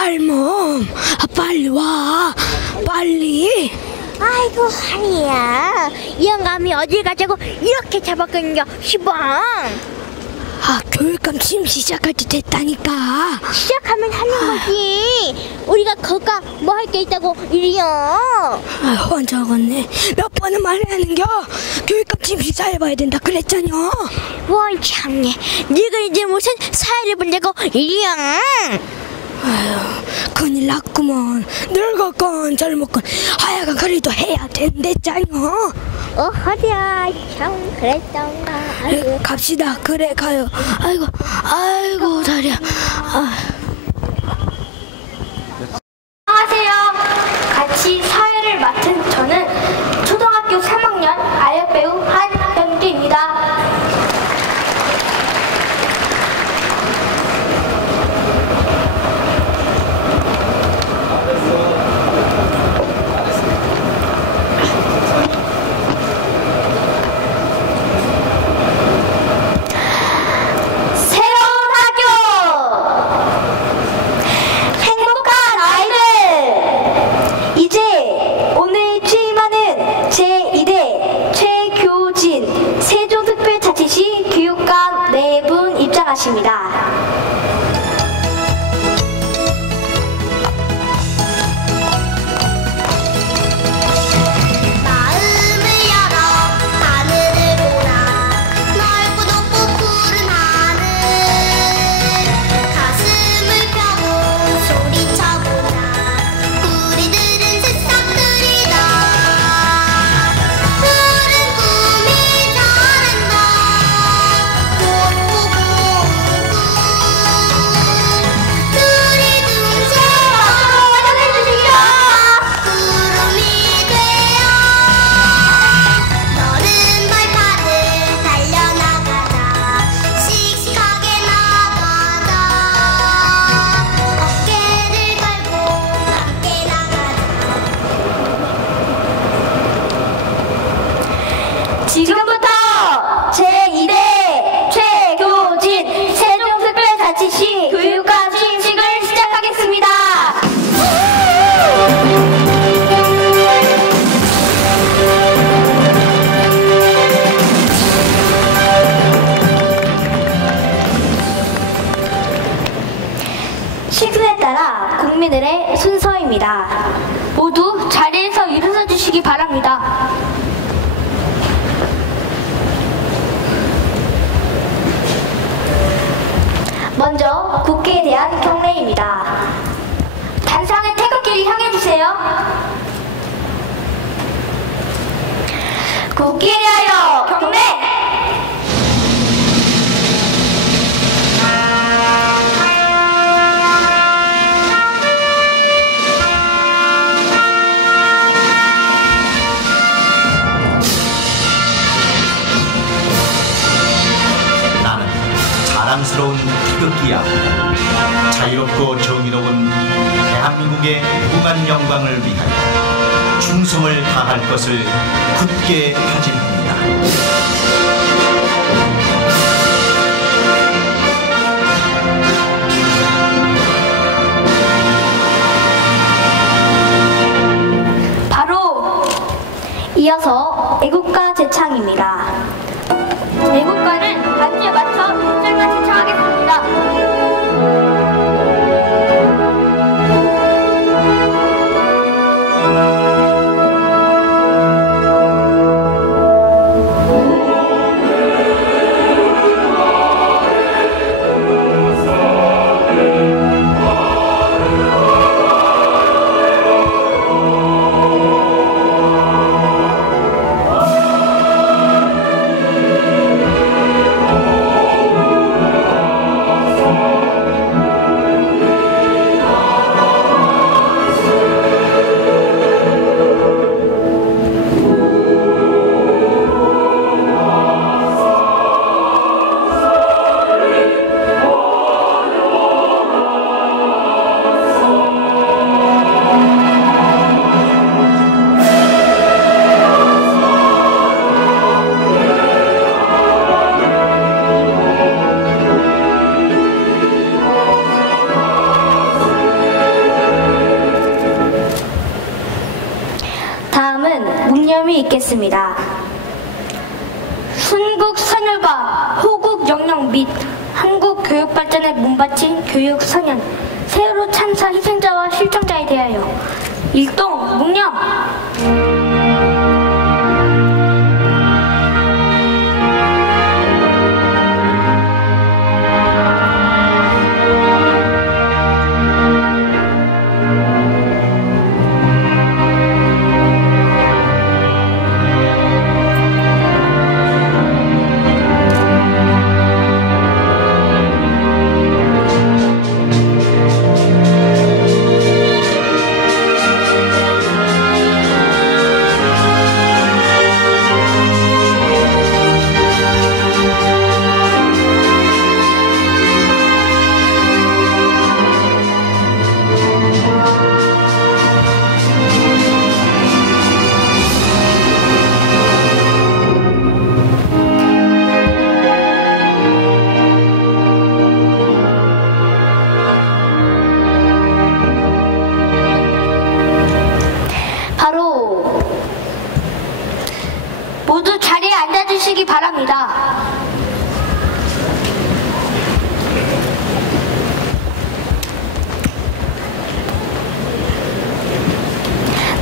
할멈, 빨리 와, 빨리. 아이고 하리야, 이 영감이 어딜 가자고 이렇게 잡아끄는겨 시방. 교육감 지금 시작할 때 됐다니까. 시작하면 하는 거지. 우리가 거가 뭐 할 게 있다고 이리요. 환장하겠네. 몇 번은 말하는겨. 교육감 지금 시작해봐야 된다 그랬잖여. 원 참네, 네가 이제 무슨 사회를 본다고 이리요. 아휴, 큰일 났구먼. 늙었건 젊었건 하여간 그래도 해야 된댔잖여. 하리야, 참 그랬던가. 아이고. 갑시다. 그래 가요. 아이고 다리야. 안녕하세요. 같이 사회를 맡은 저는 초등학교 3학년 아역배우 한현주입니다. 입장하십니다. 지금부터 제2대 최교진 세종특별자치시 교육과 시식을 시작하겠습니다. 시간에 따라 국민들의 순서입니다. 모두 자리에서 일어서 주시기 바랍니다. 먼저 국기에 대한 경례입니다. 단상의 태극기를 향해 주세요. 국기에 대하여 경례! 자랑스러운 태극기야, 자유롭고 정의로운 대한민국의 무궁한 영광을 위하여 충성을 다할 것을 굳게 다짐합니다. 바로 이어서 애국가 제창입니다. 애국가는 반주에 맞춰 일절만 제창하겠습니다. 점이 있겠습니다. 순국 선열과 호국 영령 및 한국 교육 발전에 몸바친 교육 성현, 세월호 참사 희생자와 실종자에 대하여 일동 묵념. 모두 자리에 앉아주시기 바랍니다.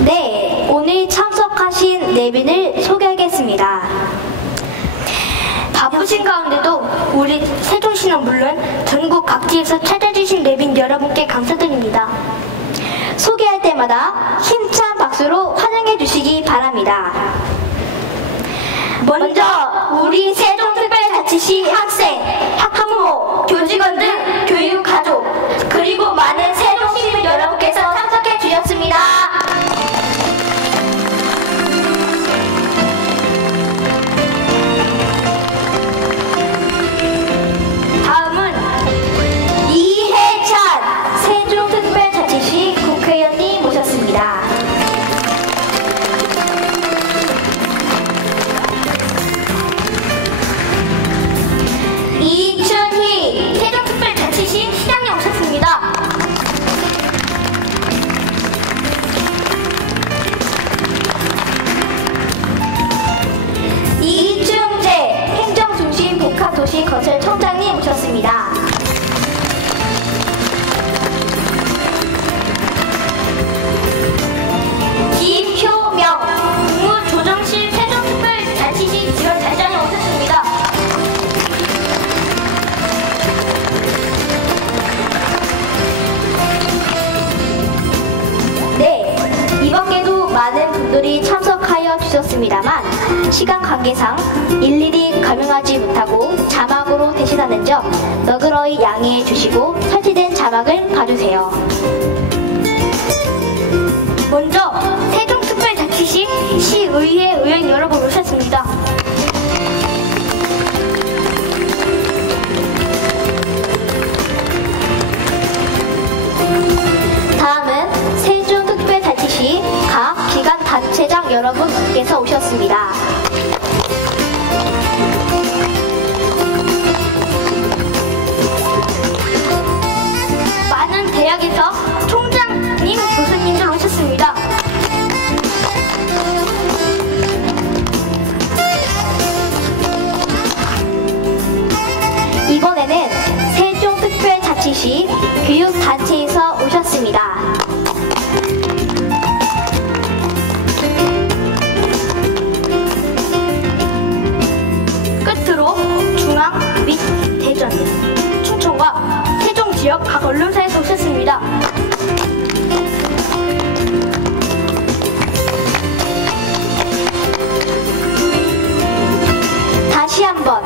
네, 오늘 참석하신 내빈을 소개하겠습니다. 바쁘신 가운데도 우리 세종시는 물론 전국 각지에서 찾아주신 내빈 여러분께 감사드립니다. 소개할 때마다 힘찬 박수로 환영해 주시기 바랍니다. 먼저 우리 세종특별자치시 학생, 학부모, 교직원 등 교육 가족, 그리고 많은 세종 시민 여러분께서 참석해 주셨습니다. 다음은 이해찬 세종특별자치시 국회의원님 모셨습니다. 이춘희 세종특별자치시 시장님 오셨습니다. 이충재 행정중심 복합도시 건설청장님 모셨습니다. 김효명 국무조정실 세종특별자치시 지원단장님 오셨습니다. 네, 이번에도 많은 분들이 참석하여 주셨습니다만 시간 관계상 일일이 감명하지 못하고 자막으로 대신하는 점 너그러이 양해해 주시고 설치된 자막을 봐주세요. 먼저 세종특별자치시 시의회 의원 여러분 오셨습니다. 다음은 세종특별자치시 각 기관 단체장 여러분께서 오셨습니다. 많은 대학에서 총장님, 교수님들 오셨습니다. 이번에는 세종특별자치시 교육단체에서 오셨습니다. 끝으로 중앙 및 대전, 충청과 세종 지역 각 언론사에서 오셨습니다. 다시 한번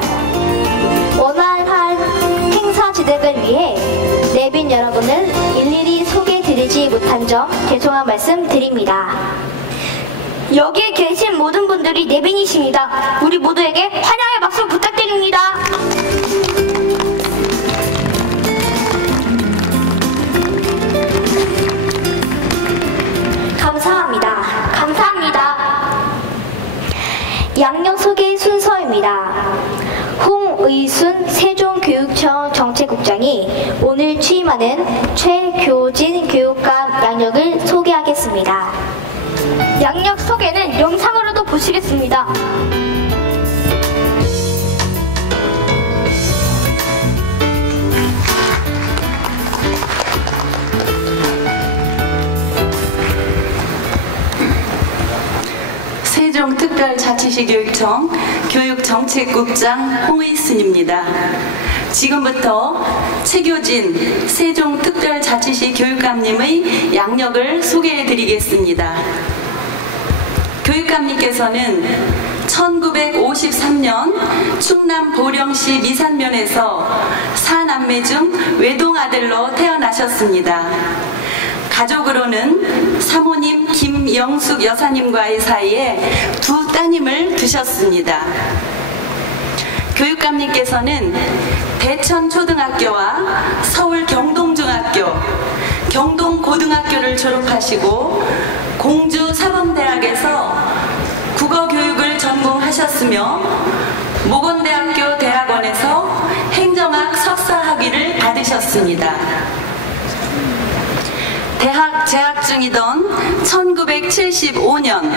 원활한 행사 진행을 위해 내빈 여러분을 일일이 소개드리지 못한 점 죄송한 말씀 드립니다. 여기에 계신 모든 분들이 내빈이십니다. 우리 모두에게 환영의 박수 부탁드립니다. 감사합니다. 감사합니다. 양력 소개 순서입니다. 홍의순 세종교육청 정책국장이 오늘 취임하는 최교진 교육감 양력을 소개하겠습니다. 양력 소개는 영상으로도 보시겠습니다. 세종특별자치시 교육청 교육정책국장 홍의순입니다. 지금부터 최교진 세종특별자치시 교육감님의 양력을 소개해 드리겠습니다. 교육감님께서는 1953년 충남 보령시 미산면에서 4남매 중 외동아들로 태어나셨습니다. 가족으로는 사모님 김영숙 여사님과의 사이에 두 따님을 두셨습니다. 교육감님께서는 대천초등학교와 서울 경동중학교, 경동고등학교를 졸업하시고 공주 사범대학에서 국어교육을 전공하셨으며 모건대학교 대학원에서 행정학 석사학위를 받으셨습니다. 대학 재학 중이던 1975년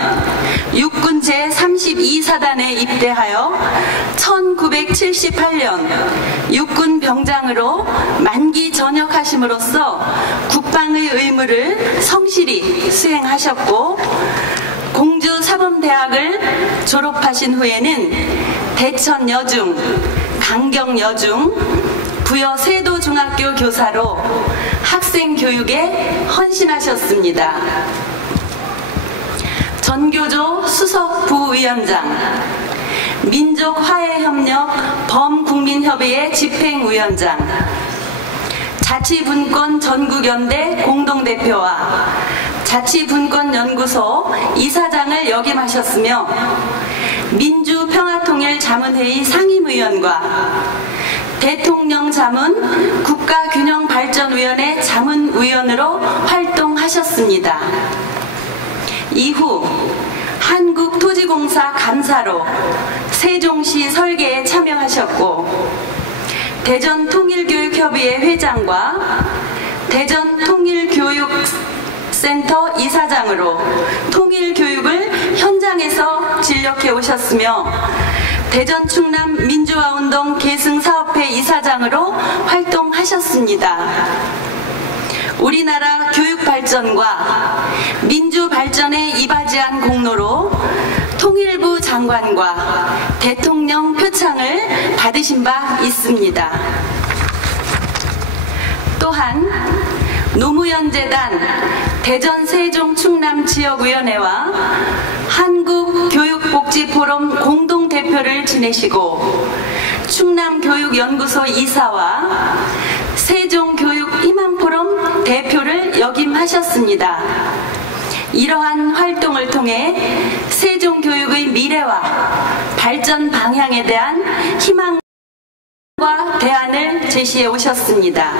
육군 제32사단에 입대하여 1978년 육군 병장으로 만기 전역하심으로써 국방의 의무를 성실히 수행하셨고 공주 사범대학을 졸업하신 후에는 대천여중, 강경여중, 부여 세도중학교 교사로 학생 교육에 헌신하셨습니다. 전교조 수석 부위원장, 민족화해협력 범국민협의회 집행위원장, 자치분권 전국연대 공동대표와 자치분권연구소 이사장을 역임하셨으며 민주평화통일자문회의 상임위원과 대통령 자문 국가균형발전위원회 자문위원으로 활동하셨습니다. 이후 한국토지공사 감사로 세종시 설계에 참여하셨고 대전통일교육협의회 회장과 대전통일교육센터 이사장으로 통일교육을 현장에서 진력해 오셨으며 대전 충남 민주화운동 계승사업회 이사장으로 활동하셨습니다. 우리나라 교육발전과 민주발전에 이바지한 공로로 통일부 장관과 대통령 표창을 받으신 바 있습니다. 또한 노무현재단 대전 세종 충남 지역위원회와 한국교육복지포럼 공동대표를 지내시고 충남교육연구소 이사와 세종교육희망포럼 대표를 역임하셨습니다. 이러한 활동을 통해 세종교육의 미래와 발전 방향에 대한 희망과 대안을 제시해 오셨습니다.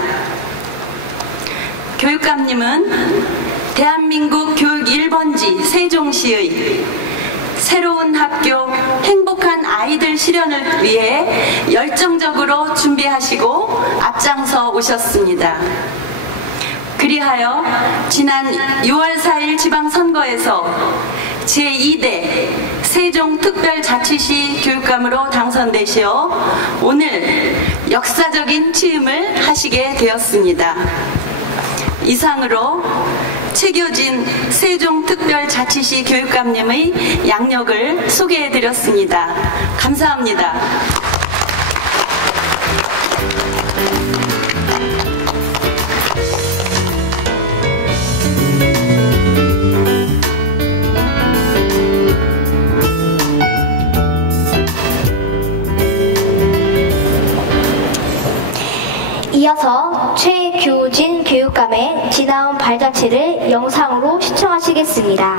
교육감님은 대한민국 교육 1번지 세종시의 새로운 학교, 행복한 아이들 실현을 위해 열정적으로 준비하시고 앞장서 오셨습니다. 그리하여 지난 6월 4일 지방선거에서 제2대 세종특별자치시 교육감으로 당선되시어 오늘 역사적인 취임을 하시게 되었습니다. 이상으로 최교진 세종특별자치시 교육감님의 양력을 소개해드렸습니다. 감사합니다. 이어서 최교진 교육감의 지나온 발자취를 영상으로 시청하시겠습니다.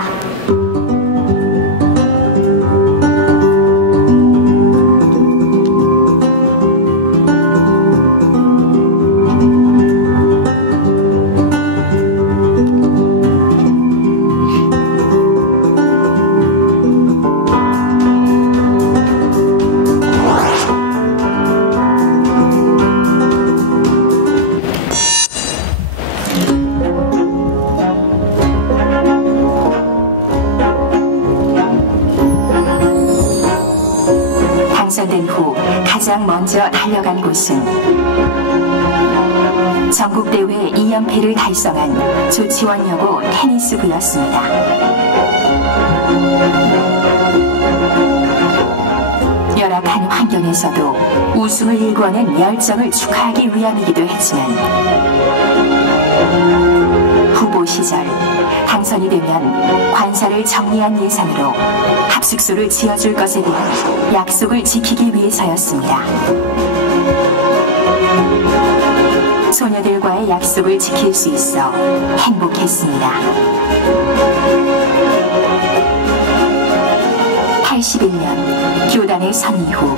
가장 먼저 달려간 곳은 전국대회 2연패를 달성한 조치원여고 테니스부였습니다. 열악한 환경에서도 우승을 일궈낸 열정을 축하하기 위함이기도 했지만 후보 시절 당선이 되면 관사를 정리한 예산으로 합숙소를 지어줄 것에 대한 약속을 지키기 위해서였습니다. 소녀들과의 약속을 지킬 수 있어 행복했습니다. 81년 교단의 선 이후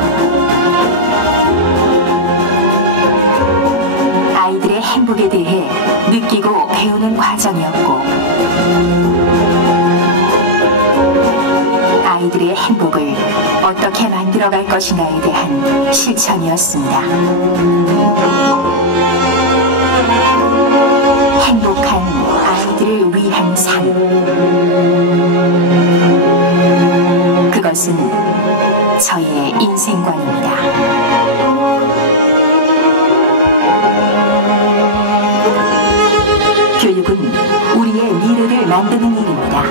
아이들의 행복에 대해 느끼고 배우는 과정이었고 아이들의 행복을 어떻게 만들어갈 것인가에 대한 실천이었습니다. 행복한 아이들을 위한 삶, 그것은 저의 인생관입니다. 교육은 우리의 미래를 만드는 일입니다.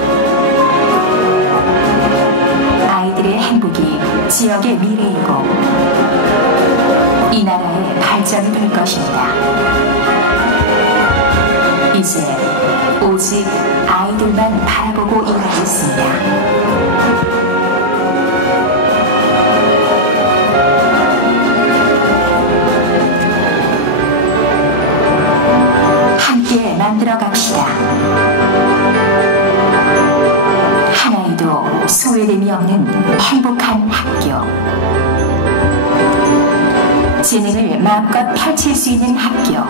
아이들의 행복이 지역의 미래이고 이 나라의 발전이 될 것입니다. 이제 오직 아이들만 바라보고 일하겠습니다. 함께 만들어 갑시다. 하나에도 소외됨이 없는 행복한 학교. 재능을 마음껏 펼칠 수 있는 학교.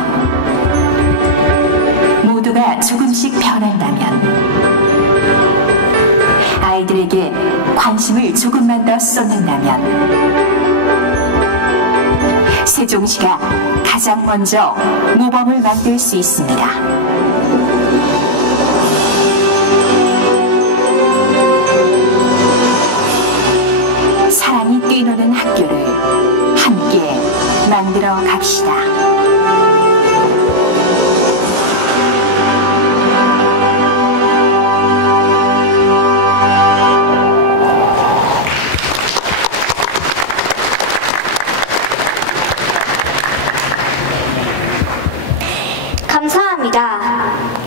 모두가 조금씩 변한다면 아이들에게 관심을 조금만 더 쏟는다면 세종시가 가장 먼저 모범을 만들 수 있습니다. 사랑이 뛰노는 학교를 함께 만들어 갑시다.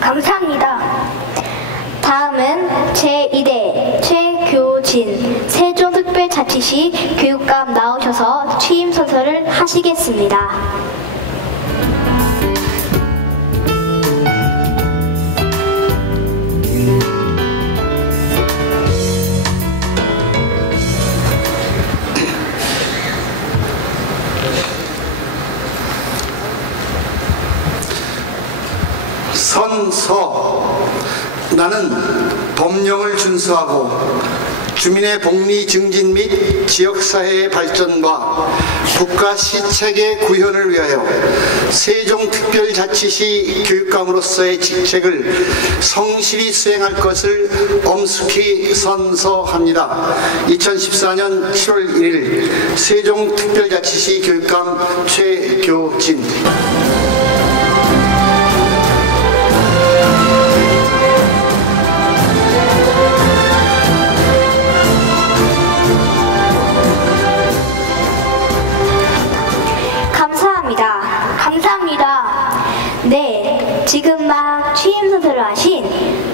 감사합니다. 다음은 제2대 최교진 세종특별자치시 교육감 나오셔서 취임 선서를 하시겠습니다. 선서. 나는 법령을 준수하고 주민의 복리 증진 및 지역사회의 발전과 국가 시책의 구현을 위하여 세종특별자치시 교육감으로서의 직책을 성실히 수행할 것을 엄숙히 선서합니다. 2014년 7월 1일 세종특별자치시 교육감 최교진. 감사합니다. 네, 지금 막 취임 선서를 하신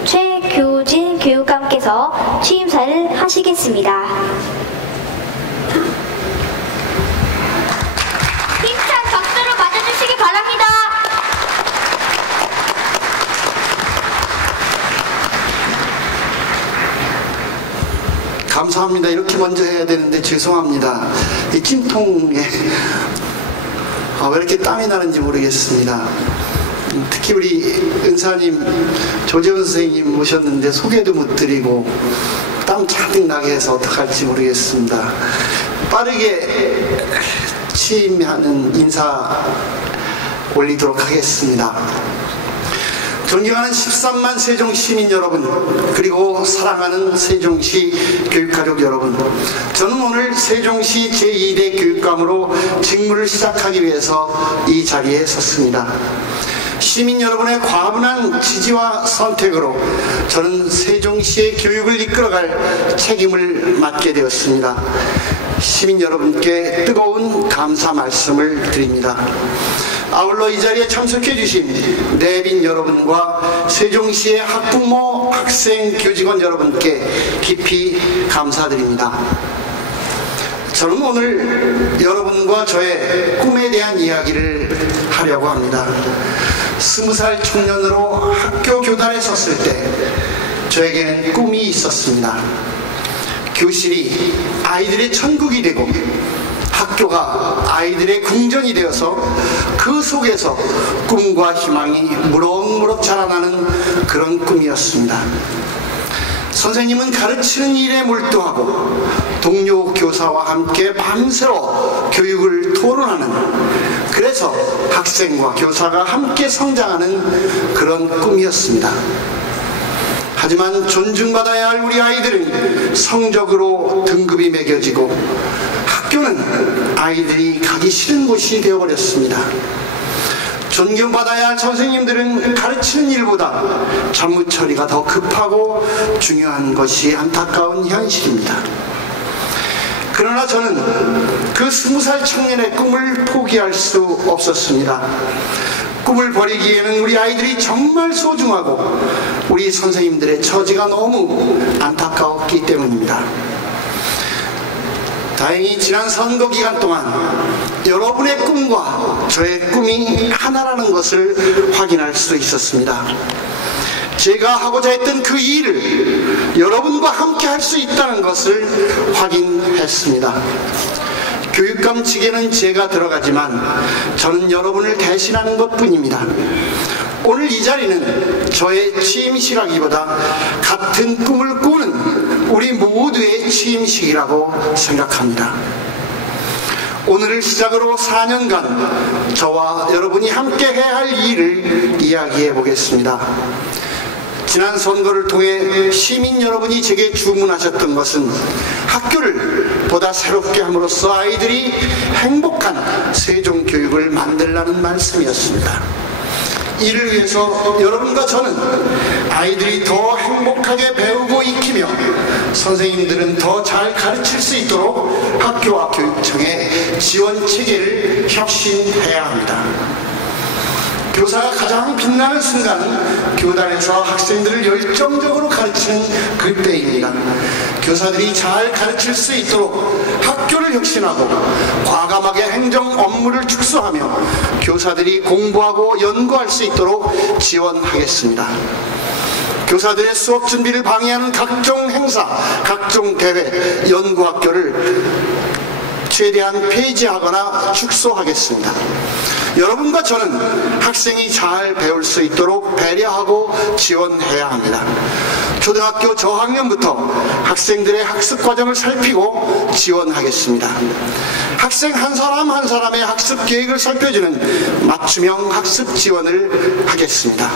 최교진 교육감께서 취임사를 하시겠습니다. 힘찬 박수로 맞아주시기 바랍니다. 감사합니다. 이렇게 먼저 해야 되는데 죄송합니다. 이 찜통에 왜 이렇게 땀이 나는지 모르겠습니다. 특히 우리 은사님 조재훈 선생님 모셨는데 소개도 못 드리고 땀 잔뜩 나게 해서 어떡할지 모르겠습니다. 빠르게 취임하는 인사 올리도록 하겠습니다. 존경하는 13만 세종시민 여러분, 그리고 사랑하는 세종시 교육가족 여러분, 저는 오늘 세종시 제2대 교육감으로 직무를 시작하기 위해서 이 자리에 섰습니다. 시민 여러분의 과분한 지지와 선택으로 저는 세종시의 교육을 이끌어갈 책임을 맡게 되었습니다. 시민 여러분께 뜨거운 감사 말씀을 드립니다. 아울러 이 자리에 참석해 주신 내빈 여러분과 세종시의 학부모, 학생, 교직원 여러분께 깊이 감사드립니다. 저는 오늘 여러분과 저의 꿈에 대한 이야기를 하려고 합니다. 20살 청년으로 학교 교단에 섰을 때 저에게는 꿈이 있었습니다. 교실이 아이들의 천국이 되고 학교가 아이들의 궁전이 되어서 그 속에서 꿈과 희망이 무럭무럭 자라나는 그런 꿈이었습니다. 선생님은 가르치는 일에 몰두하고 동료 교사와 함께 밤새워 교육을 토론하는, 그래서 학생과 교사가 함께 성장하는 그런 꿈이었습니다. 하지만 존중받아야 할 우리 아이들은 성적으로 등급이 매겨지고 학교는 아이들이 가기 싫은 곳이 되어버렸습니다. 존경받아야 할 선생님들은 가르치는 일보다 잡무 처리가 더 급하고 중요한 것이 안타까운 현실입니다. 그러나 저는 그 20살 청년의 꿈을 포기할 수 없었습니다. 꿈을 버리기에는 우리 아이들이 정말 소중하고 우리 선생님들의 처지가 너무 안타까웠기 때문입니다. 다행히 지난 선거 기간 동안 여러분의 꿈과 저의 꿈이 하나라는 것을 확인할 수 있었습니다. 제가 하고자 했던 그 일을 여러분과 함께 할 수 있다는 것을 확인했습니다. 교육감직에는 제가 들어가지만 저는 여러분을 대신하는 것뿐입니다. 오늘 이 자리는 저의 취임식이라기보다 같은 꿈을 꾸는 우리 모두의 취임식이라고 생각합니다. 오늘을 시작으로 4년간 저와 여러분이 함께 해야 할 일을 이야기해 보겠습니다. 지난 선거를 통해 시민 여러분이 제게 주문하셨던 것은 학교를 보다 새롭게 함으로써 아이들이 행복한 세종교육을 만들라는 말씀이었습니다. 이를 위해서 여러분과 저는 아이들이 더 행복하게 배우고 익히며 선생님들은 더 잘 가르칠 수 있도록 학교와 교육청의 지원 체계를 혁신해야 합니다. 교사가 가장 빛나는 순간은 교단에서 학생들을 열정적으로 가르치는 그때입니다. 교사들이 잘 가르칠 수 있도록 학교를 혁신하고 과감하게 행정 업무를 축소하며 교사들이 공부하고 연구할 수 있도록 지원하겠습니다. 교사들의 수업 준비를 방해하는 각종 행사, 각종 대회, 연구학교를 최대한 폐지하거나 축소하겠습니다. 여러분과 저는 학생이 잘 배울 수 있도록 배려하고 지원해야 합니다. 초등학교 저학년부터 학생들의 학습 과정을 살피고 지원하겠습니다. 학생 한 사람 한 사람의 학습 계획을 살펴주는 맞춤형 학습 지원을 하겠습니다.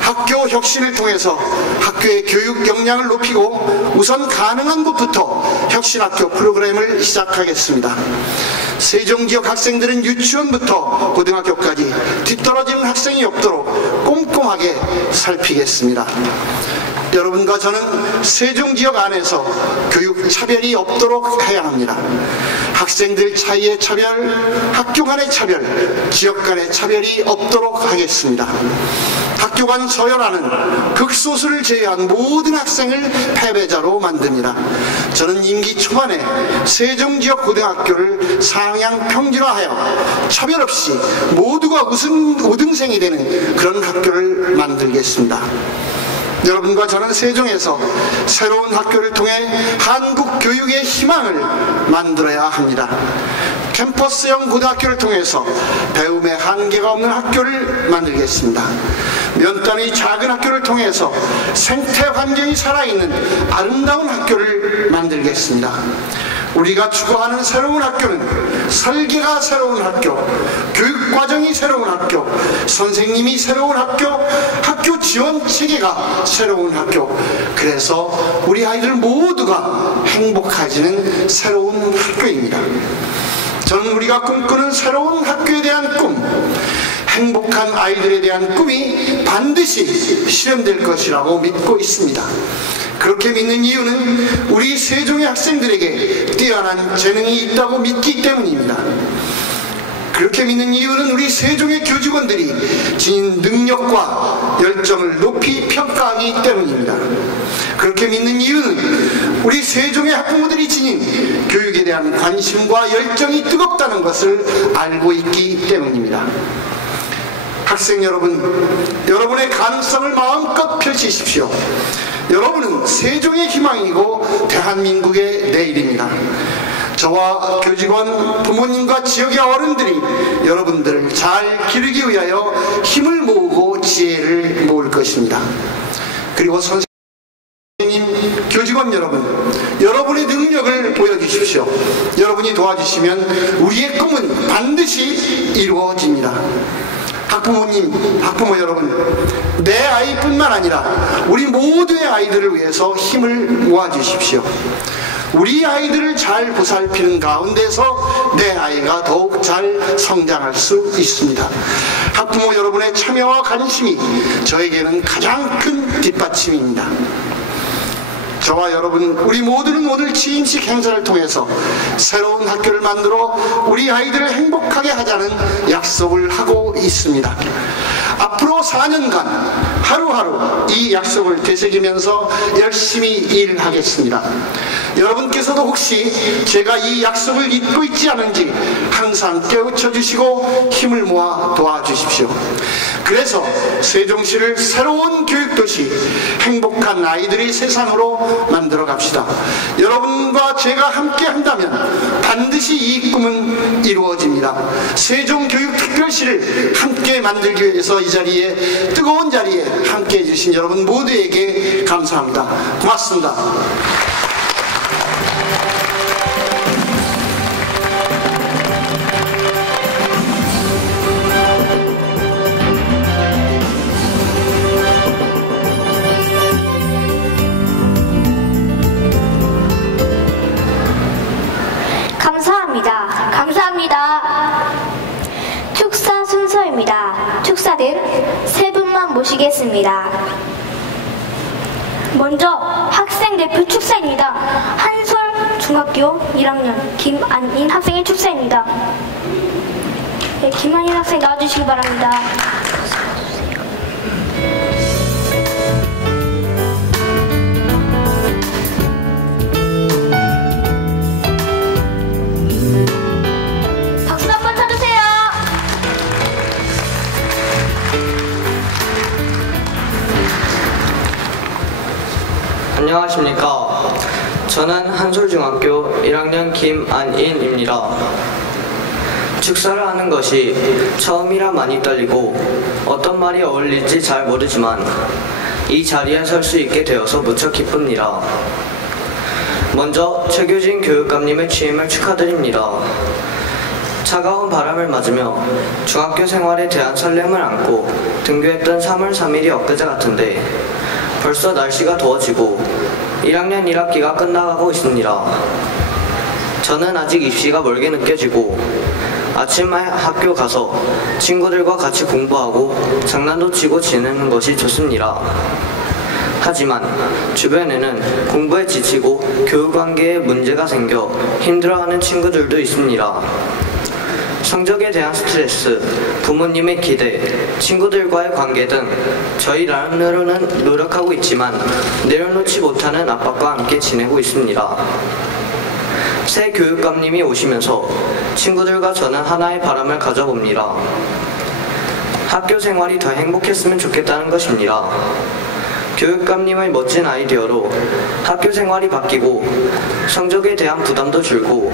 학교 혁신을 통해서 학교의 교육 역량을 높이고 우선 가능한 곳부터 혁신학교 프로그램을 시작하겠습니다. 세종지역 학생들은 유치원부터 고등학교까지 뒤떨어지는 학생이 없도록 꼼꼼하게 살피겠습니다. 여러분과 저는 세종지역 안에서 교육 차별이 없도록 해야 합니다. 학생들 사이의 차별, 학교 간의 차별, 지역 간의 차별이 없도록 하겠습니다. 학교 간 서열화는 극소수를 제외한 모든 학생을 패배자로 만듭니다. 저는 임기 초반에 세종지역 고등학교를 상향 평준화하여 차별 없이 모두가 우등생이 되는 그런 학교를 만들겠습니다. 여러분과 저는 세종에서 새로운 학교를 통해 한국 교육의 희망을 만들어야 합니다. 캠퍼스형 고등학교를 통해서 배움의 한계가 없는 학교를 만들겠습니다. 면 단위 작은 학교를 통해서 생태 환경이 살아있는 아름다운 학교를 만들겠습니다. 우리가 추구하는 새로운 학교는 설계가 새로운 학교, 교육과정이 새로운 학교, 선생님이 새로운 학교, 지원 체계가 새로운 학교, 그래서 우리 아이들 모두가 행복해지는 새로운 학교입니다. 저는 우리가 꿈꾸는 새로운 학교에 대한 꿈, 행복한 아이들에 대한 꿈이 반드시 실현될 것이라고 믿고 있습니다. 그렇게 믿는 이유는 우리 세종의 학생들에게 뛰어난 재능이 있다고 믿기 때문입니다. 그렇게 믿는 이유는 우리 세종의 교직원들이 지닌 능력과 열정을 높이 평가하기 때문입니다. 그렇게 믿는 이유는 우리 세종의 학부모들이 지닌 교육에 대한 관심과 열정이 뜨겁다는 것을 알고 있기 때문입니다. 학생 여러분, 여러분의 가능성을 마음껏 펼치십시오. 여러분은 세종의 희망이고 대한민국의 내일입니다. 저와 교직원, 부모님과 지역의 어른들이 여러분들을 잘 기르기 위하여 힘을 모으고 지혜를 모을 것입니다. 그리고 선생님, 교직원 여러분, 여러분의 능력을 보여주십시오. 여러분이 도와주시면 우리의 꿈은 반드시 이루어집니다. 학부모님, 학부모 여러분, 내 아이뿐만 아니라 우리 모두의 아이들을 위해서 힘을 모아주십시오. 우리 아이들을 잘 보살피는 가운데서 내 아이가 더욱 잘 성장할 수 있습니다. 학부모 여러분의 참여와 관심이 저에게는 가장 큰 뒷받침입니다. 저와 여러분, 우리 모두는 오늘 취임식 행사를 통해서 새로운 학교를 만들어 우리 아이들을 행복하게 하자는 약속을 하고 있습니다. 앞으로 4년간 하루하루 이 약속을 되새기면서 열심히 일하겠습니다. 여러분께서도 혹시 제가 이 약속을 잊고 있지 않은지 항상 깨우쳐 주시고 힘을 모아 도와주십시오. 그래서 세종시를 새로운 교육도시, 행복한 아이들의 세상으로 만들어 갑시다. 여러분과 제가 함께 한다면 반드시 이 꿈은 이루어집니다. 세종교육특별시를 함께 만들기 위해서 이 자리에, 뜨거운 자리에 함께 해주신 여러분 모두에게 감사합니다. 고맙습니다. 감사합니다. 축사 순서입니다. 축사는 세 분만 모시겠습니다. 먼저 학생 대표 축사입니다. 한솔중학교 1학년 김안인 학생의 축사입니다. 네, 김안인 학생 나와주시기 바랍니다. 박수 한번 쳐주세요. 안녕하십니까. 저는 한솔중학교 1학년 김안인입니다. 축사를 하는 것이 처음이라 많이 떨리고 어떤 말이 어울릴지 잘 모르지만 이 자리에 설 수 있게 되어서 무척 기쁩니다. 먼저 최규진 교육감님의 취임을 축하드립니다. 차가운 바람을 맞으며 중학교 생활에 대한 설렘을 안고 등교했던 3월 3일이 엊그제 같은데 벌써 날씨가 더워지고 1학년 1학기가 끝나가고 있습니다. 저는 아직 입시가 멀게 느껴지고 아침에 학교 가서 친구들과 같이 공부하고 장난도 치고 지내는 것이 좋습니다. 하지만 주변에는 공부에 지치고 교육관계에 문제가 생겨 힘들어하는 친구들도 있습니다. 성적에 대한 스트레스, 부모님의 기대, 친구들과의 관계 등 저희 나름대로는 노력하고 있지만 내려놓지 못하는 압박과 함께 지내고 있습니다. 새 교육감님이 오시면서 친구들과 저는 하나의 바람을 가져봅니다. 학교 생활이 더 행복했으면 좋겠다는 것입니다. 교육감님의 멋진 아이디어로 학교 생활이 바뀌고 성적에 대한 부담도 줄고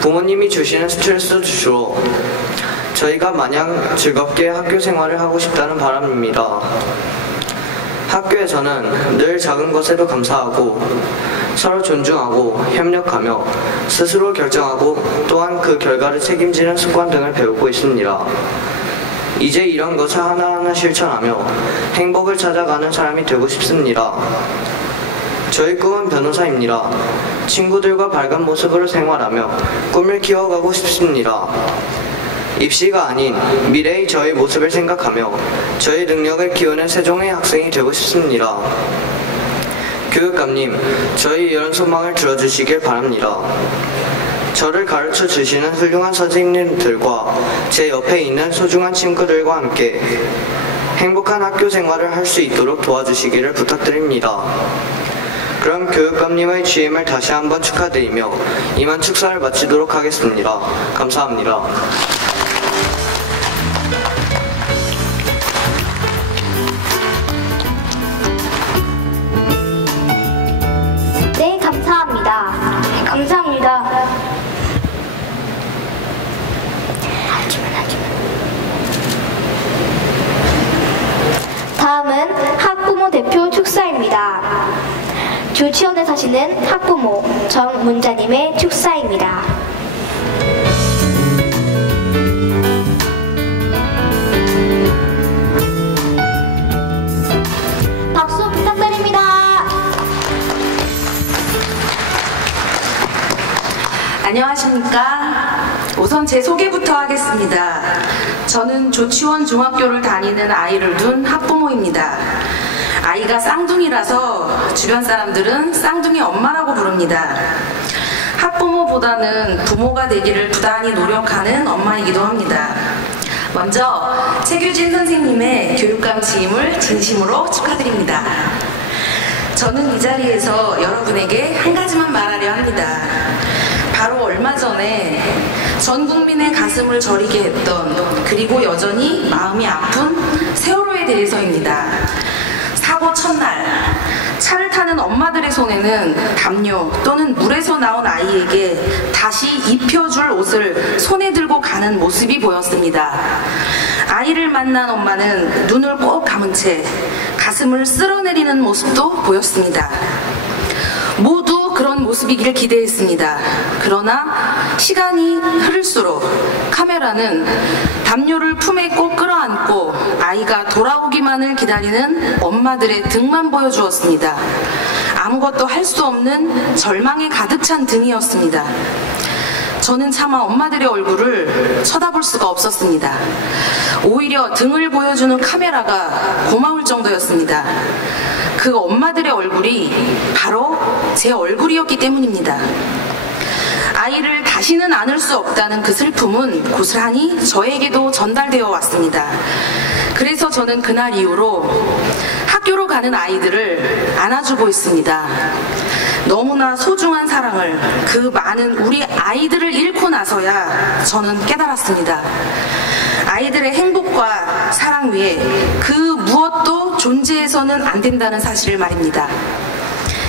부모님이 주시는 스트레스도 줄어 저희가 마냥 즐겁게 학교 생활을 하고 싶다는 바람입니다. 학교에서는 늘 작은 것에도 감사하고 서로 존중하고 협력하며 스스로 결정하고 또한 그 결과를 책임지는 습관 등을 배우고 있습니다. 이제 이런 것을 하나하나 실천하며 행복을 찾아가는 사람이 되고 싶습니다. 저의 꿈은 변호사입니다. 친구들과 밝은 모습으로 생활하며 꿈을 키워가고 싶습니다. 입시가 아닌 미래의 저의 모습을 생각하며 저의 능력을 키우는 세종의 학생이 되고 싶습니다. 교육감님, 저희 이런 소망을 들어주시길 바랍니다. 저를 가르쳐 주시는 훌륭한 선생님들과 제 옆에 있는 소중한 친구들과 함께 행복한 학교 생활을 할 수 있도록 도와주시기를 부탁드립니다. 그럼 교육감님의 취임을 다시 한번 축하드리며 이만 축사를 마치도록 하겠습니다. 감사합니다. 네, 감사합니다. 감사합니다. 다음은 학부모 대표 축사입니다. 조치원에 사시는 학부모 정문자님의 축사입니다. 박수 부탁드립니다. 안녕하십니까. 우선 제 소개부터 하겠습니다. 저는 조치원 중학교를 다니는 아이를 둔 학부모입니다. 아이가 쌍둥이라서 주변 사람들은 쌍둥이 엄마라고 부릅니다. 학부모보다는 부모가 되기를 부단히 노력하는 엄마이기도 합니다. 먼저 최규진 선생님의 교육감 취임을 진심으로 축하드립니다. 저는 이 자리에서 여러분에게 한 가지만 말하려 합니다. 바로 얼마 전에 전 국민의 가슴을 저리게 했던, 그리고 여전히 마음이 아픈 세월호에 대해서입니다. 사고 첫날 차를 타는 엄마들의 손에는 담요 또는 물에서 나온 아이에게 다시 입혀줄 옷을 손에 들고 가는 모습이 보였습니다. 아이를 만난 엄마는 눈을 꼭 감은 채 가슴을 쓸어내리는 모습도 보였습니다. 모두 그런 모습이길 기대했습니다. 그러나 시간이 흐를수록 카메라는 담요를 품에 꼭 끌어안고 아이가 돌아오기만을 기다리는 엄마들의 등만 보여주었습니다. 아무것도 할 수 없는 절망에 가득 찬 등이었습니다. 저는 차마 엄마들의 얼굴을 쳐다볼 수가 없었습니다. 오히려 등을 보여주는 카메라가 고마울 정도였습니다. 그 엄마들의 얼굴이 바로 제 얼굴이었기 때문입니다. 아이를 다시는 안을 수 없다는 그 슬픔은 고스란히 저에게도 전달되어 왔습니다. 그래서 저는 그날 이후로 학교로 가는 아이들을 안아주고 있습니다. 너무나 소중한 사랑을, 그 많은 우리 아이들을 잃고 나서야 저는 깨달았습니다. 아이들의 행복과 사랑 위에 그 무엇도 존재해서는 안 된다는 사실을 말입니다.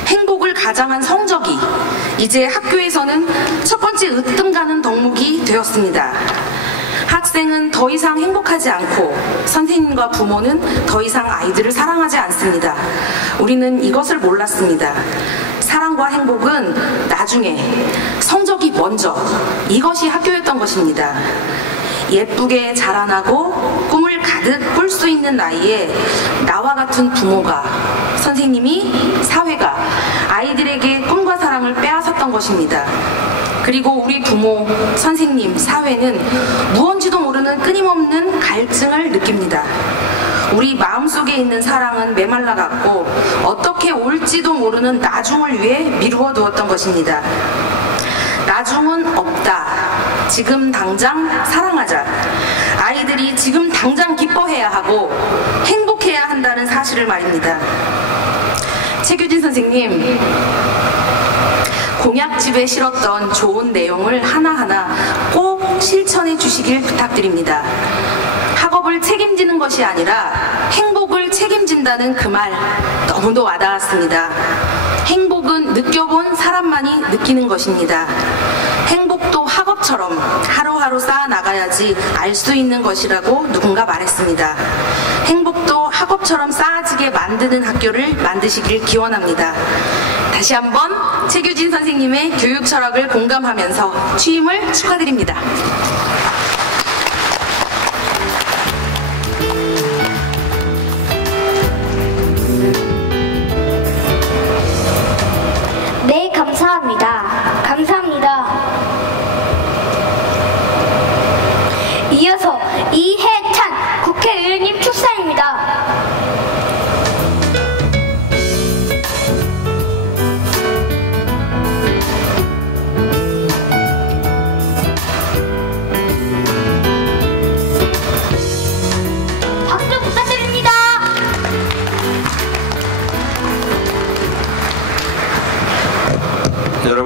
행복을 가장한 성적이 이제 학교에서는 첫 번째 으뜸 가는 덕목이 되었습니다. 학생은 더 이상 행복하지 않고 선생님과 부모는 더 이상 아이들을 사랑하지 않습니다. 우리는 이것을 몰랐습니다. 사랑과 행복은 나중에, 성적이 먼저, 이것이 학교였던 것입니다. 예쁘게 자라나고 꿈을 가득 꿀 수 있는 나이에 나와 같은 부모가, 선생님이, 사회가 아이들에게 꿈과 사랑을 빼앗았던 것입니다. 그리고 우리 부모, 선생님, 사회는 무언지도 모르는 끊임없는 갈증을 느낍니다. 우리 마음속에 있는 사랑은 메말라갔고 어떻게 올지도 모르는 나중을 위해 미루어 두었던 것입니다. 나중은 없다. 지금 당장 사랑하자. 아이들이 지금 당장 기뻐해야 하고 행복해야 한다는 사실을 말입니다. 최규진 선생님, 공약집에 실었던 좋은 내용을 하나하나 꼭 실천해 주시길 부탁드립니다. 학업을 책임지는 것이 아니라 행복을 책임진다는 그 말 너무도 와닿았습니다. 행복은 느껴본 사람만이 느끼는 것입니다. 행복도 학업처럼 하루하루 쌓아나가야지 알 수 있는 것이라고 누군가 말했습니다. 행복도 학업처럼 쌓아지게 만드는 학교를 만드시길 기원합니다. 다시 한번 최규진 선생님의 교육 철학을 공감하면서 취임을 축하드립니다.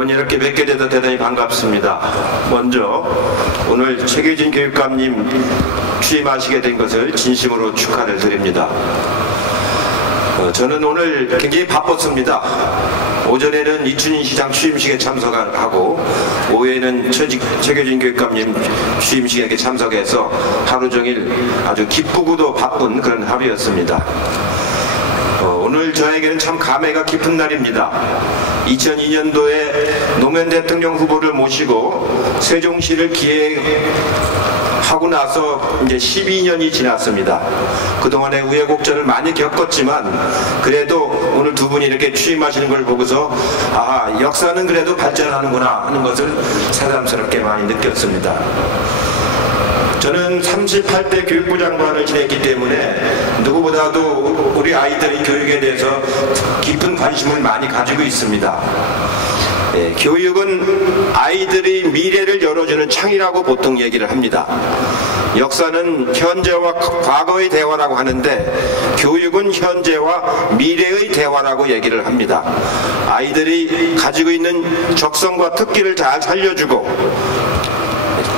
여러분 이렇게 뵙게 돼서 대단히 반갑습니다. 먼저 오늘 최규진 교육감님 취임하시게 된 것을 진심으로 축하를 드립니다. 저는 오늘 굉장히 바빴습니다. 오전에는 이춘희 시장 취임식에 참석하고 오후에는 최규진 교육감님 취임식에 참석해서 하루 종일 아주 기쁘고도 바쁜 그런 하루였습니다. 오늘 저에게는 참 감회가 깊은 날입니다. 2002년도에 노무현 대통령 후보를 모시고 세종시를 기획하고 나서 이제 12년이 지났습니다. 그동안에 우여곡절을 많이 겪었지만 그래도 오늘 두 분이 이렇게 취임하시는 걸 보고서 아, 역사는 그래도 발전하는구나 하는 것을 새삼스럽게 많이 느꼈습니다. 저는 38대 교육부 장관을 지냈기 때문에 누구보다도 우리 아이들의 교육에 대해서 깊은 관심을 많이 가지고 있습니다. 교육은 아이들의 미래를 열어주는 창이라고 보통 얘기를 합니다. 역사는 현재와 과거의 대화라고 하는데 교육은 현재와 미래의 대화라고 얘기를 합니다. 아이들이 가지고 있는 적성과 특기를 잘 살려주고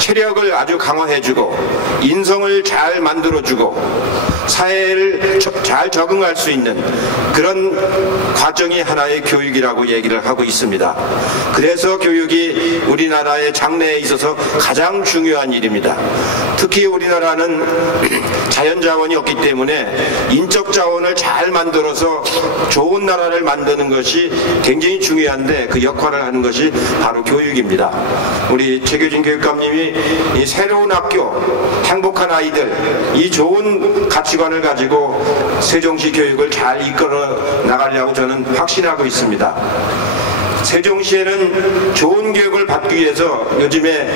체력을 아주 강화해주고 인성을 잘 만들어주고 사회를 잘 적응할 수 있는 그런 과정이 하나의 교육이라고 얘기를 하고 있습니다. 그래서 교육이 우리나라의 장래에 있어서 가장 중요한 일입니다. 특히 우리나라는 자연자원이 없기 때문에 인적 자원을 잘 만들어서 좋은 나라를 만드는 것이 굉장히 중요한데 그 역할을 하는 것이 바로 교육입니다. 우리 최규진 교육감님이 이 새로운 학교, 행복한 아이들, 이 좋은 가치관을 가지고 세종시 교육을 잘 이끌어 나가려고 저는 확신하고 있습니다. 세종시에는 좋은 교육을 받기 위해서 요즘에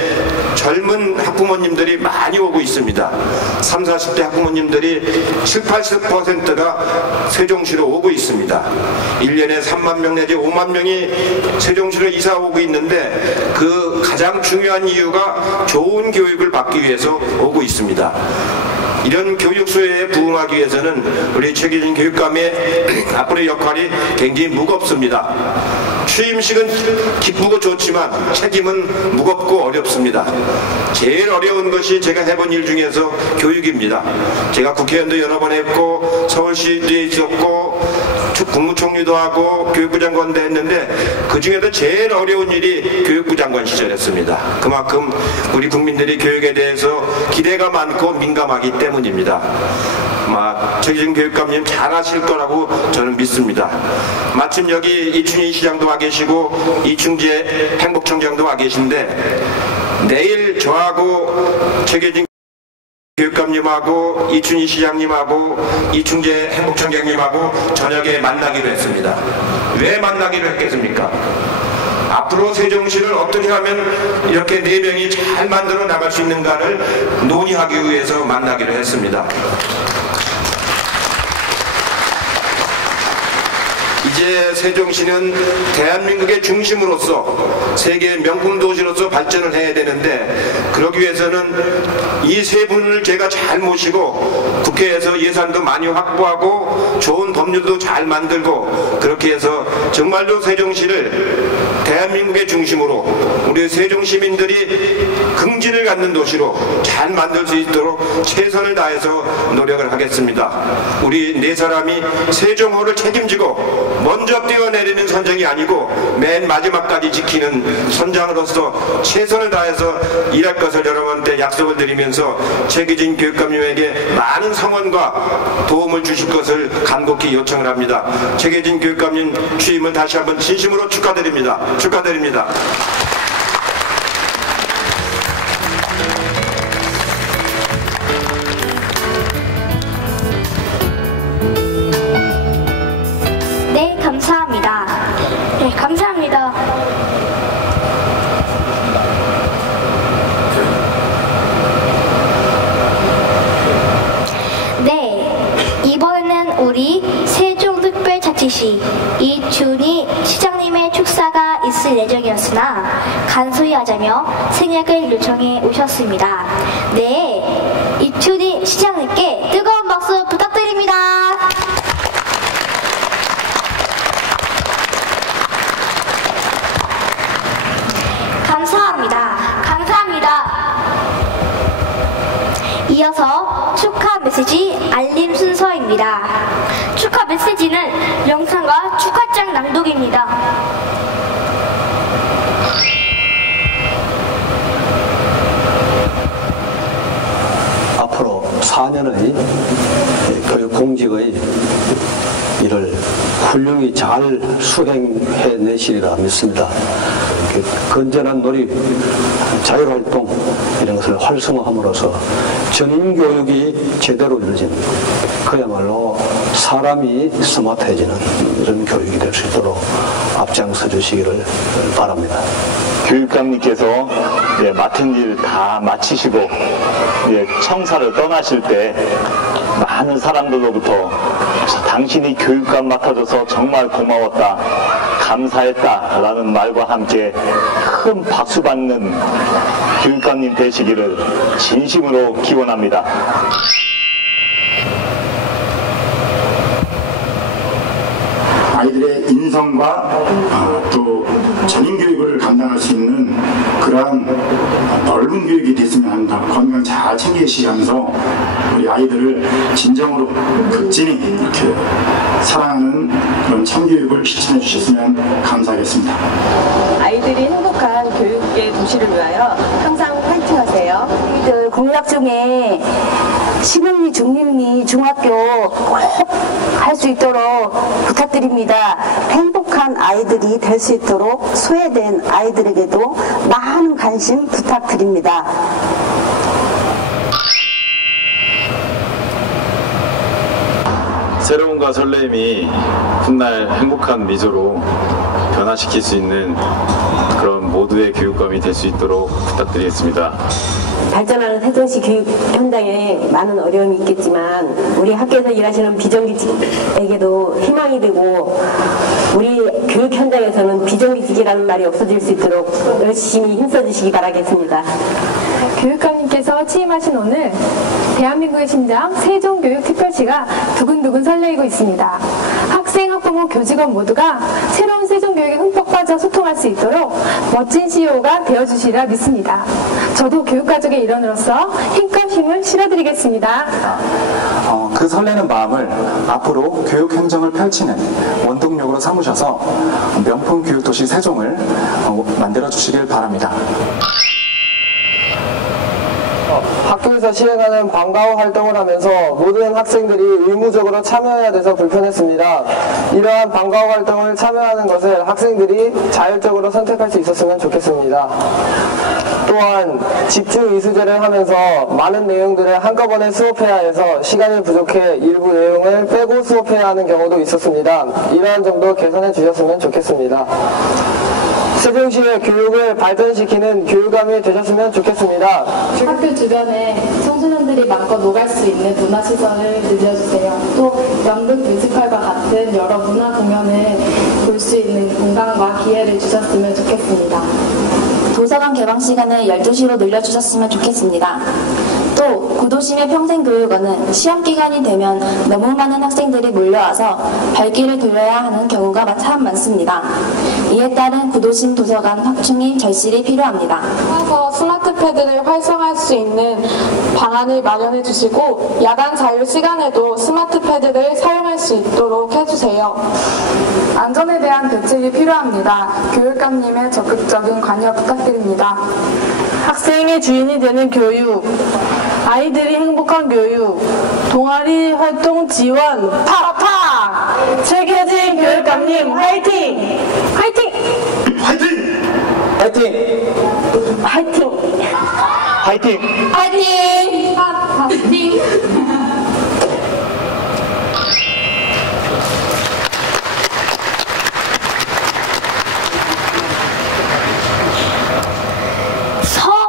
젊은 학부모님들이 많이 오고 있습니다. 30, 40대 학부모님들이 70, 80%가 세종시로 오고 있습니다. 1년에 3만 명 내지 5만 명이 세종시로 이사 오고 있는데 그 가장 중요한 이유가 좋은 교육을 받기 위해서 오고 있습니다. 이런 교육 수요에 부응하기 위해서는 우리 최규진 교육감의 앞으로의 역할이 굉장히 무겁습니다. 취임식은 기쁘고 좋지만 책임은 무겁고 어렵습니다. 제일 어려운 것이 제가 해본 일 중에서 교육입니다. 제가 국회의원도 여러 번 했고 서울시도 있었고 국무총리도 하고 교육부 장관도 했는데 그 중에도 제일 어려운 일이 교육부 장관 시절이었습니다. 그만큼 우리 국민들이 교육에 대해서 기대가 많고 민감하기 때문입니다. 최규진 교육감님 잘하실 거라고 저는 믿습니다. 마침 여기 이춘희 시장도 와 계시고 이충재 행복청장도 와 계신데 내일 저하고 최규진 교육감님하고 이춘희 시장님하고 이충재 행복청장님하고 저녁에 만나기로 했습니다. 왜 만나기로 했겠습니까? 앞으로 세종시를 어떻게 하면 이렇게 네 명이 잘 만들어 나갈 수 있는가를 논의하기 위해서 만나기로 했습니다. 이제 세종시는 대한민국의 중심으로서 세계 명품 도시로서 발전을 해야 되는데 그러기 위해서는 이 세 분을 제가 잘 모시고 국회에서 예산도 많이 확보하고 좋은 법률도 잘 만들고 그렇게 해서 정말로 세종시를 대한민국의 중심으로 우리 세종 시민들이 긍지를 갖는 도시로 잘 만들 수 있도록 최선을 다해서 노력을 하겠습니다. 우리 네 사람이 세종호를 책임지고 먼저 뛰어내리는 선장이 아니고 맨 마지막까지 지키는 선장으로서 최선을 다해서 일할 것을 여러분한테 약속을 드리면서 최규진 교육감님에게 많은 성원과 도움을 주실 것을 간곡히 요청을 합니다. 최규진 교육감님 취임을 다시 한번 진심으로 축하드립니다. 축하드립니다. 네, 감사합니다. 네, 감사합니다. 네, 이번에는 우리 세종특별자치시 이춘희 시장님의 축사가 있을 예정이었으나 간소히 하자며 생략을 요청해 오셨습니다. 네, 이춘희 시장님께 뜨거운 박수 부탁드립니다. 축하 메시지는 영상과 축하장 낭독입니다. 앞으로 4년의 교육 공직의 일을 훌륭히 잘 수행해내시리라 믿습니다. 건전한 놀이, 자율활동 이런 것을 활성화함으로써 전인교육이 제대로 이루어진 그야말로 사람이 스마트해지는 이런 교육이 될 수 있도록 앞장서 주시기를 바랍니다. 교육감님께서 맡은 일 다 마치시고 청사를 떠나실 때 많은 사람들로부터 당신이 교육감 맡아줘서 정말 고마웠다, 감사했다 라는 말과 함께 큰 박수 받는 교육감님 되시기를 진심으로 기원합니다. 아이들의 인성과 또 전인교육을 감당할 수 있는 그러한 넓은 교육이 됐으면 합니다. 건강 잘 챙기시면서 우리 아이들을 진정으로 극진히 이렇게 사랑하는 그런 참교육을 실천해 주셨으면 감사하겠습니다. 아이들이 행복한 교육의 도시를 위하여 항상 파이팅하세요. 공약 중에 시흥리, 중림리, 중학교 꼭 할 수 있도록 부탁드립니다. 행복한 아이들이 될 수 있도록 소외된 아이들에게도 많은 관심 부탁드립니다. 새로움과 설렘이 훗날 행복한 미소로 변화시킬 수 있는 그런 모두의 교육감이 될 수 있도록 부탁드리겠습니다. 발전하는 세종시 교육 현장에 많은 어려움이 있겠지만 우리 학교에서 일하시는 비정규직에게도 희망이 되고 우리 교육 현장에서는 비정규직이라는 말이 없어질 수 있도록 열심히 힘써주시기 바라겠습니다. 교육감님께서 취임하신 오늘 대한민국의 심장 세종교육특별시가 두근두근 설레이고 있습니다. 학생, 학부모, 교직원 모두가 새로운 세종교육에 흠뻑 빠져 소통할 수 있도록 멋진 CEO가 되어주시리라 믿습니다. 저도 교육가족의 일원으로서 힘껏 힘을 실어드리겠습니다. 그 설레는 마음을 앞으로 교육행정을 펼치는 원동력으로 삼으셔서 명품 교육도시 세종을 만들어주시길 바랍니다. 학교에서 시행하는 방과후 활동을 하면서 모든 학생들이 의무적으로 참여해야 돼서 불편했습니다. 이러한 방과후 활동을 참여하는 것을 학생들이 자율적으로 선택할 수 있었으면 좋겠습니다. 또한 집중 이수제를 하면서 많은 내용들을 한꺼번에 수업해야 해서 시간이 부족해 일부 내용을 빼고 수업해야 하는 경우도 있었습니다. 이러한 점도 개선해 주셨으면 좋겠습니다. 세종시의 교육을 발전시키는 교육감이 되셨으면 좋겠습니다. 학교 주변에 청소년들이 마음껏 오갈 수 있는 문화시설을 늘려주세요. 또 연극 뮤지컬과 같은 여러 문화 공연을 볼 수 있는 공간과 기회를 주셨으면 좋겠습니다. 도서관 개방 시간을 12시로 늘려주셨으면 좋겠습니다. 또 구도심의 평생교육원은 시험기간이 되면 너무 많은 학생들이 몰려와서 발길을 돌려야 하는 경우가 참 많습니다. 이에 따른 구도심 도서관 확충이 절실히 필요합니다. 따라서 스마트패드를 활성화할 수 있는 방안을 마련해 주시고 야간 자유 시간에도 스마트패드를 사용할 수 있도록 해주세요. 안전에 대한 대책이 필요합니다. 교육감님의 적극적인 관여 부탁드립니다. 학생의 주인이 되는 교육, 아이들이 행복한 교육, 동아리 활동 지원 팍팍! 최겨진 교육감님 화이팅! 화이팅! 화이팅! 화이팅! 화이팅! 화이팅! 화이팅! 화이팅!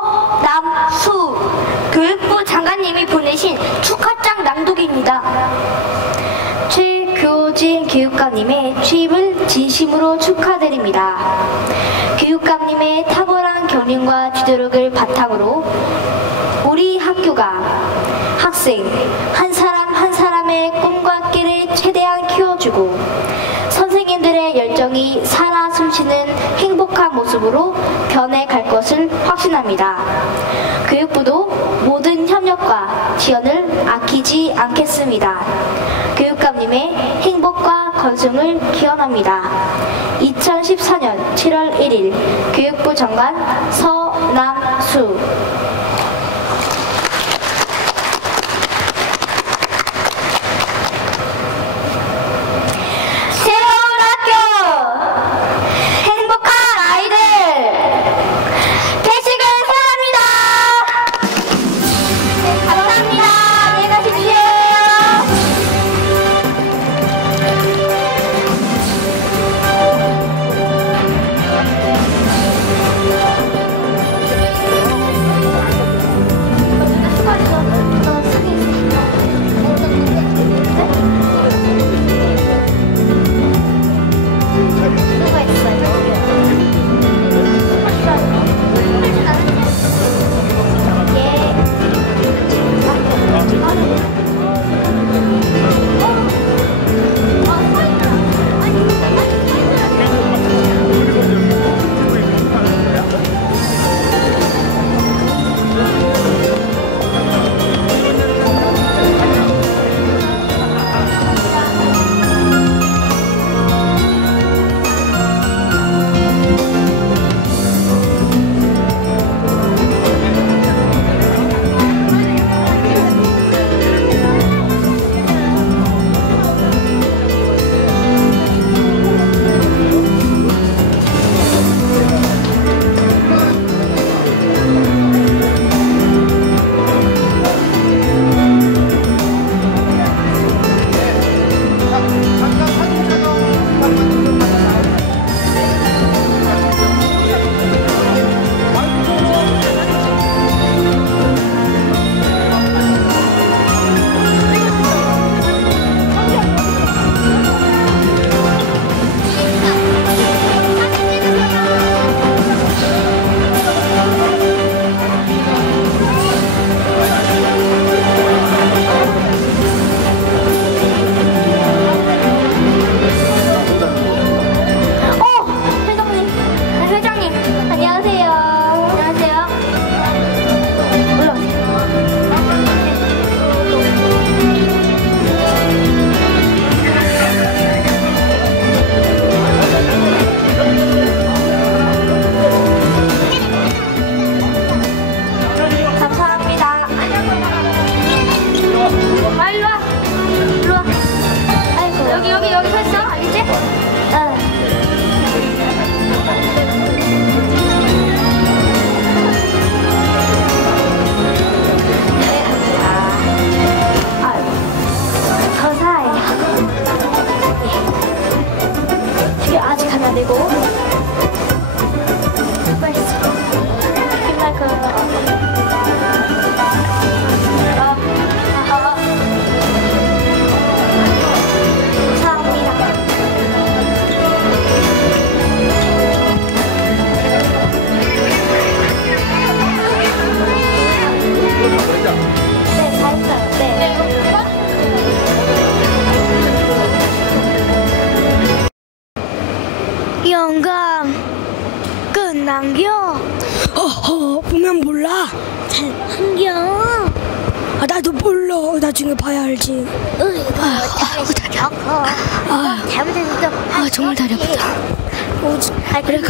서남수 교육부 장관님이 보내신 축하장 낭독입니다. 최교진 교육감님의 취임을 진심으로 축하드립니다. 교육감님의 탁월한 경륜과 지도력을 바탕으로 우리 학교가 학생 한 사람 한 사람의 꿈과 끼를 최대한 키워주고 선생님들의 열정이 살아 숨쉬는 행복한 모습으로 변해갈 것을 확신합니다. 교육부도 모든 협력과 지원을 아끼지 않겠습니다. 교육감님의 등을 기원합니다. 2014년 7월 1일 교육부 장관 서남수. 영감 끝난겨? 보면 몰라. 잘 한겨? 나도 몰라. 나중에 봐야 알지. 잘못했어. 정말 다리 아프다. 그래,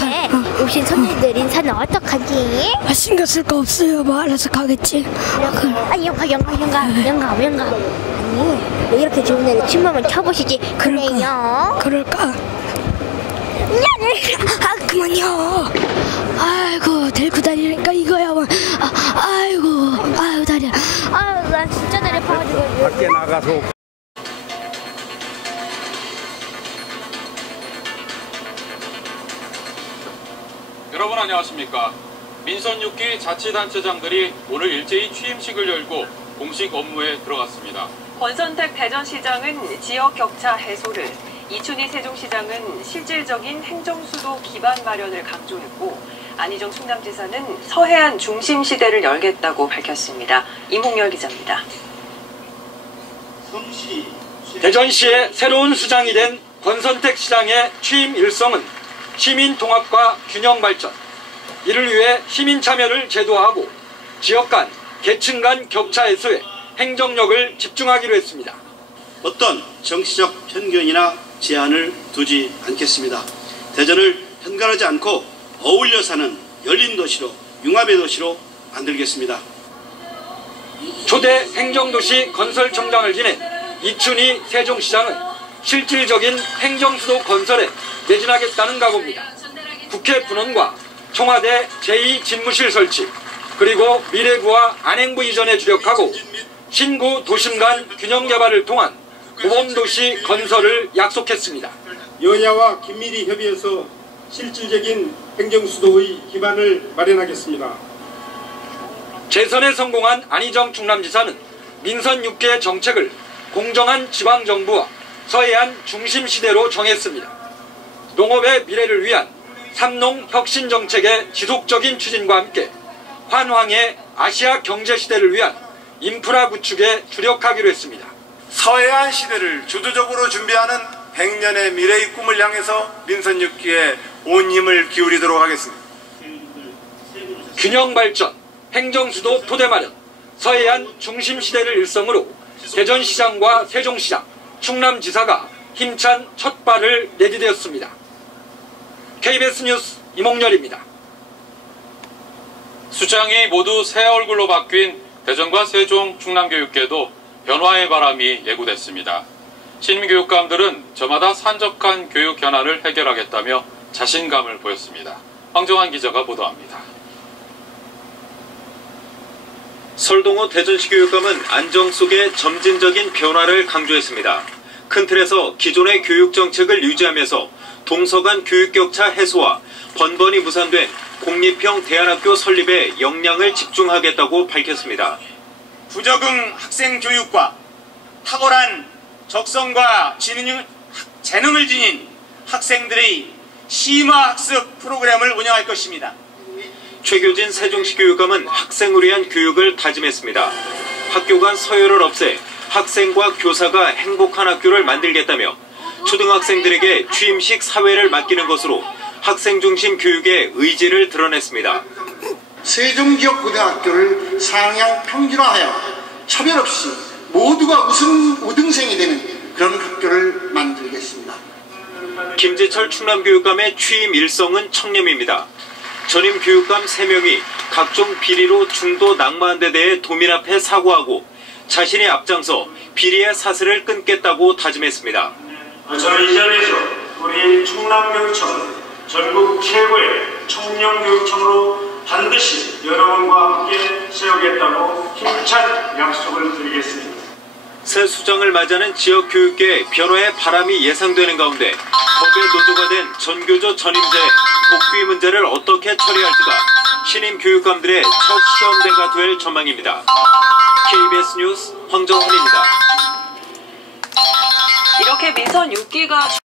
오신 손님들 인사는 어떡하지? 신경 쓸 거 없어요. 뭐 알아서 가겠지. 영감. 아니, 왜 이렇게 좋은 날에 침범을 켜보시지? 그래요? 그럴까? 그만요. 아이고, 데리고 다니니까 이거야. 아이고, 다리야. 나 진짜 다리 아파가지고. 밖에 나가서. 여러분 안녕하십니까. 민선 6기 자치단체장들이 오늘 일제히 취임식을 열고 공식 업무에 들어갔습니다. 권선택 대전시장은 지역 격차 해소를, 이춘희 세종시장은 실질적인 행정수도 기반 마련을 강조했고, 안희정 충남지사는 서해안 중심 시대를 열겠다고 밝혔습니다. 임홍열 기자입니다. 대전시의 새로운 수장이 된 권선택 시장의 취임 일성은 시민 통합과 균형 발전, 이를 위해 시민 참여를 제도화하고 지역 간, 계층 간 격차 해소에 행정력을 집중하기로 했습니다. 어떤 정치적 편견이나 제한을 두지 않겠습니다. 대전을 편가르지 않고 어울려 사는 열린 도시로, 융합의 도시로 만들겠습니다. 초대 행정도시 건설청장을 지낸 이춘희 세종시장은 실질적인 행정수도 건설에 매진하겠다는 각오입니다. 국회 분원과 청와대 제2집무실 설치, 그리고 미래구와 안행부 이전에 주력하고 신구 도심 간 균형 개발을 통한 모범도시 건설을 약속했습니다. 여야와 긴밀히 협의해서 실질적인 행정수도의 기반을 마련하겠습니다. 재선에 성공한 안희정 충남지사는 민선 6개 정책을 공정한 지방정부와 서해안 중심시대로 정했습니다. 농업의 미래를 위한 삼농 혁신정책의 지속적인 추진과 함께 환황의 아시아 경제시대를 위한 인프라 구축에 주력하기로 했습니다. 서해안 시대를 주도적으로 준비하는 100년의 미래의 꿈을 향해서 민선 6기에 온 힘을 기울이도록 하겠습니다. 균형발전, 행정수도 토대 마련, 서해안 중심시대를 일성으로 대전시장과 세종시장, 충남지사가 힘찬 첫 발을 내디뎠습니다. KBS 뉴스 이몽렬입니다. 수장이 모두 새 얼굴로 바뀐 대전과 세종 충남교육계도 변화의 바람이 예고됐습니다. 신교육감들은 저마다 산적한 교육 현안을 해결하겠다며 자신감을 보였습니다. 황정환 기자가 보도합니다. 설동호 대전시 교육감은 안정 속의 점진적인 변화를 강조했습니다. 큰 틀에서 기존의 교육 정책을 유지하면서 동서간 교육 격차 해소와 번번이 무산된 공립형 대안학교 설립에 역량을 집중하겠다고 밝혔습니다. 부적응 학생 교육과 탁월한 적성과 재능을 지닌 학생들의 심화학습 프로그램을 운영할 것입니다. 최교진 세종시 교육감은 학생을 위한 교육을 다짐했습니다. 학교 간 서열을 없애 학생과 교사가 행복한 학교를 만들겠다며 초등학생들에게 취임식 사회를 맡기는 것으로 학생 중심 교육의 의지를 드러냈습니다. 세종지역 고등학교를 상향 평준화하여 차별 없이 모두가 우등생이 되는 그런 학교를 만들겠습니다. 김재철 충남교육감의 취임 일성은 청렴입니다. 전임 교육감 3명이 각종 비리로 중도 낙마한 데 대해 도민 앞에 사과하고 자신이 앞장서 비리의 사슬을 끊겠다고 다짐했습니다. 저는 이 자리에서 우리 충남교육청을 전국 최고의 청렴교육청으로 반드시 여러분과 함께 세우겠다고 힘찬 약속을 드리겠습니다. 새 수장을 맞이하는 지역교육계의 변화의 바람이 예상되는 가운데 법에 노조가 된 전교조 전임제 복귀 문제를 어떻게 처리할지가 신임 교육감들의 첫 시험대가 될 전망입니다. KBS 뉴스 황정환입니다. 이렇게 민선 6기가